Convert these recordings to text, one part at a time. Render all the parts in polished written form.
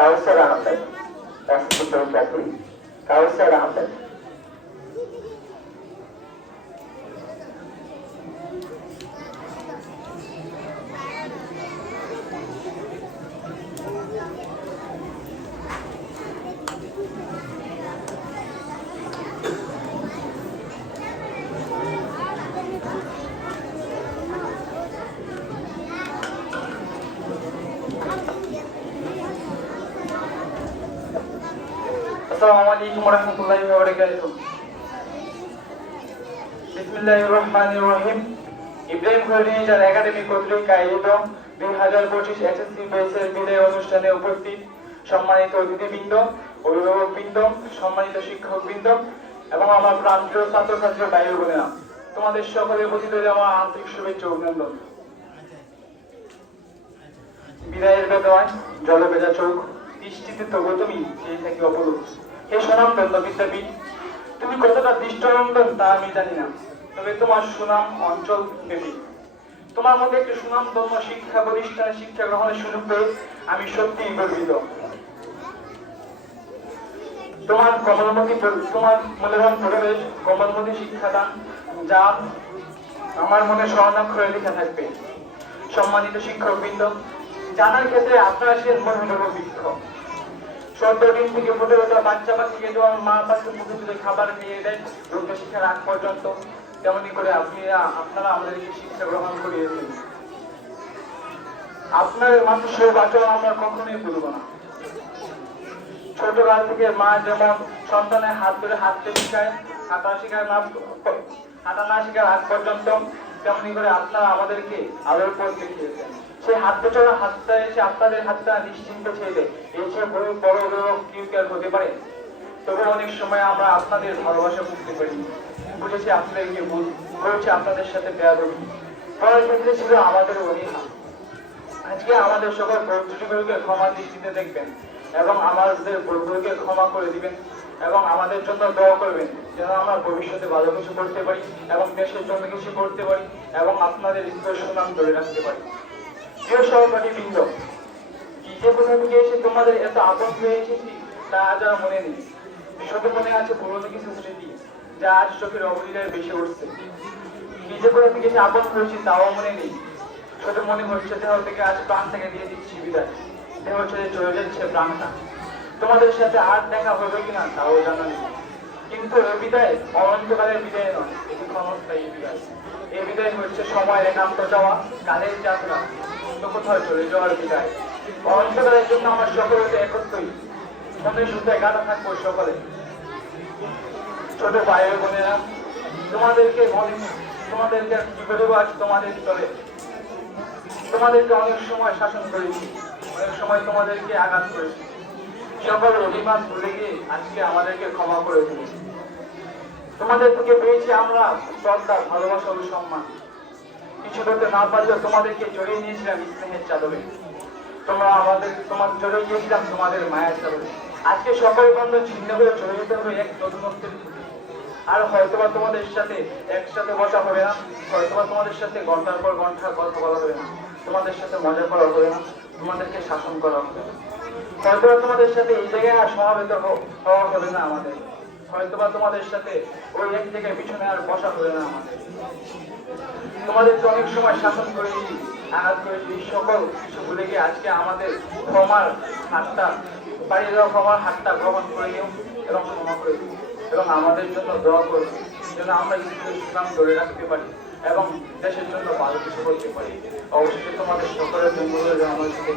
কাউসার আহমেদ, রাষ্ট্রপতি পরীক্ষার্থী কাউসার আহমেদ। আসসালামু আলাইকুম ওয়া রাহমাতুল্লাহি ওয়া বারাকাতুহু। বিসমিল্লাহির রহমানির রহিম। ইব্রাহিম খলিল একাডেমি কর্তৃক আয়োজিত 2025 এসএসসি ব্যাচের বিদায় অনুষ্ঠানে উপস্থিত সম্মানিত অতিথিবৃন্দ, অভিভাবকবৃন্দ, সম্মানিত শিক্ষকবৃন্দ এবং আমার প্রান্তীয় ছাত্রছাত্রী ভাই বোনেরা, তোমাদের সকলের প্রতি আমার আন্তরিক শুভেচ্ছা ও অভিনন্দন। বিদায়ের বেদনায় জলে ভেজা চোখ, দৃষ্টিতে তবু তুমি সেই থাকি অপলক। হে সুনাম ধন্য বিদ্যাপীঠ, তুমি কতটা দৃষ্টনন্দন তা আমি জানি না, তবে তোমার সুনাম অঞ্চল ব্যাপী। তোমার মধ্যে একটি সুনাম ধন্য শিক্ষা প্রতিষ্ঠানে শিক্ষা গ্রহণের সুযোগ পেয়ে আমি সত্যিই গর্বিত। তোমার মূল্যবান পরিবেশ, কমলমতি শিক্ষাদান যা আমার মনে স্বর্ণাক্ষরে লেখা থাকবে। সম্মানিত শিক্ষকবৃন্দ, জানার ক্ষেত্রে আপনারা ছিলেন মনোরম বৃক্ষ। 14 দিন থেকে ফুটে ওঠা বাচ্চা পাখিকে যেমন মা পাখি মুখে তুলে খাবার খেয়ে দেয় রোগ শিক্ষার আগ পর্যন্ত, তেমনি করে আপনারা আমাদেরকে শিক্ষা গ্রহণ করিয়েছেন। আপনার মানুষের আচরণ আমরা কখনোই ভুলব না। ছোটকাল থেকে মা যেমন সন্তানের হাত ধরে হাঁটতে শেখায়, হাঁটা না শেখার আগ পর্যন্ত, তেমনি করে আপনারা আমাদেরকে আলোর পথ দেখিয়েছেন। সেই হাতে চড়া হাতটা এসে আপনাদের হাতটা নিশ্চিন্ত ছেড়ে এসে বড় রোগ কি হতে পারে। তবে অনেক সময় আমরা আপনাদের ভালোবাসা বুঝতে পারি, বুঝেছি আপনাদেরকে ভুল করেছি, আপনাদের সাথে বেয়াদবি করার ক্ষেত্রে ছিল আমাদের অনীহা। আজকে আমাদের সকল ত্রুটিগুলোকে ক্ষমা দৃষ্টিতে দেখবেন এবং আমাদের ভুলগুলোকে ক্ষমা করে দিবেন এবং আমাদের জন্য দোয়া করবেন যেন আমরা ভবিষ্যতে ভালো কিছু করতে পারি এবং দেশের জন্য কিছু করতে পারি এবং আপনাদের ঈশ্বর সুনাম ধরে রাখতে পারি। প্রিয় সহপাঠী বৃন্দ, যে কোথা থেকে এসে তোমাদের এত আপন হয়ে এসেছি তা আজ আর মনে নেই। শুধু মনে আছে পুরনো কিছু স্মৃতি যা আজ চোখের অবলীলায় বেশি উঠছে। নিজে কোথা থেকে এসে আপন হয়েছি তাও মনে নেই। শুধু মনে হচ্ছে দেহ থেকে আজ প্রাণ থেকে দিয়ে দিচ্ছি বিদায়, দেহ ছেড়ে চলে যাচ্ছে প্রাণটা। তোমাদের সাথে আর দেখা হবে কিনা তাও জানা নেই, কিন্তু এই বিদায় অনন্তকালের বিদায় নয়, এটি ক্ষণস্থায়ী বিদায়। এই বিদায় হচ্ছে সময়ের একান্ত যাওয়া, কালের যাত্রা, অন্য কোথাও চলে যাওয়ার বিদায়। অনন্তকালের জন্য আমার সকলকে একত্রই মনের সুতায় গাঁথা থাকবো সকলে। ছোট ভাই বোনেরা, তোমাদেরকে কি করবো আজ তোমাদের চলে। তোমাদেরকে অনেক সময় শাসন করেছি, অনেক সময় তোমাদেরকে আঘাত করেছি, সকল অভিমান ভুলে গিয়ে আজকে আমাদেরকে ক্ষমা করে দিয়েছি। তোমাদের থেকে পেয়েছি আমরা শ্রদ্ধা, ভালোবাসা ও সম্মান। কিছু করতে না পারলেও তোমাদেরকে জড়িয়ে নিয়েছিলাম স্নেহের চাদরে, তোমাদের জড়িয়ে গিয়েছিলাম তোমাদের মায়ের চাদরে। আজকে সকল বন্ধন ছিন্ন করে চলে যেতে হবে এক নতুনত্বের দিকে। আর হয়তোবা তোমাদের সাথে একসাথে বসা হবে না, হয়তোবা তোমাদের সাথে ঘন্টার পর ঘন্টা কথা বলা হবে না, তোমাদের সাথে মজা করা হবে না, তোমাদেরকে শাসন করা হবে না। হয়তোবা তোমাদের সাথে এই জায়গায় আর সমাবেত হওয়া হবে না আমাদের, হয়তোবা তোমাদের সাথে ওই এক জায়গায় পিছনে আর বসা হবে না আমাদের। তোমাদেরকে অনেক সময় শাসন করেছি, আঘাত করেছি, সকল কিছু ভুলে গিয়ে আজকে আমাদের ক্ষমার হাতটা বাড়িয়ে দেওয়া, ক্ষমার হাতটা গ্রহণ করে নিও এবং ক্ষমা করে দিও এবং আমাদের জন্য দোয়া করবে যেন আমরা ইসলাম ধরে রাখতে পারি এবং দেশের জন্য ভালো কিছু করতে পারি। অবশ্যই তোমাদের সকলের জন্য আমার সাথে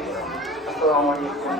আসসালামু আলাইকুম।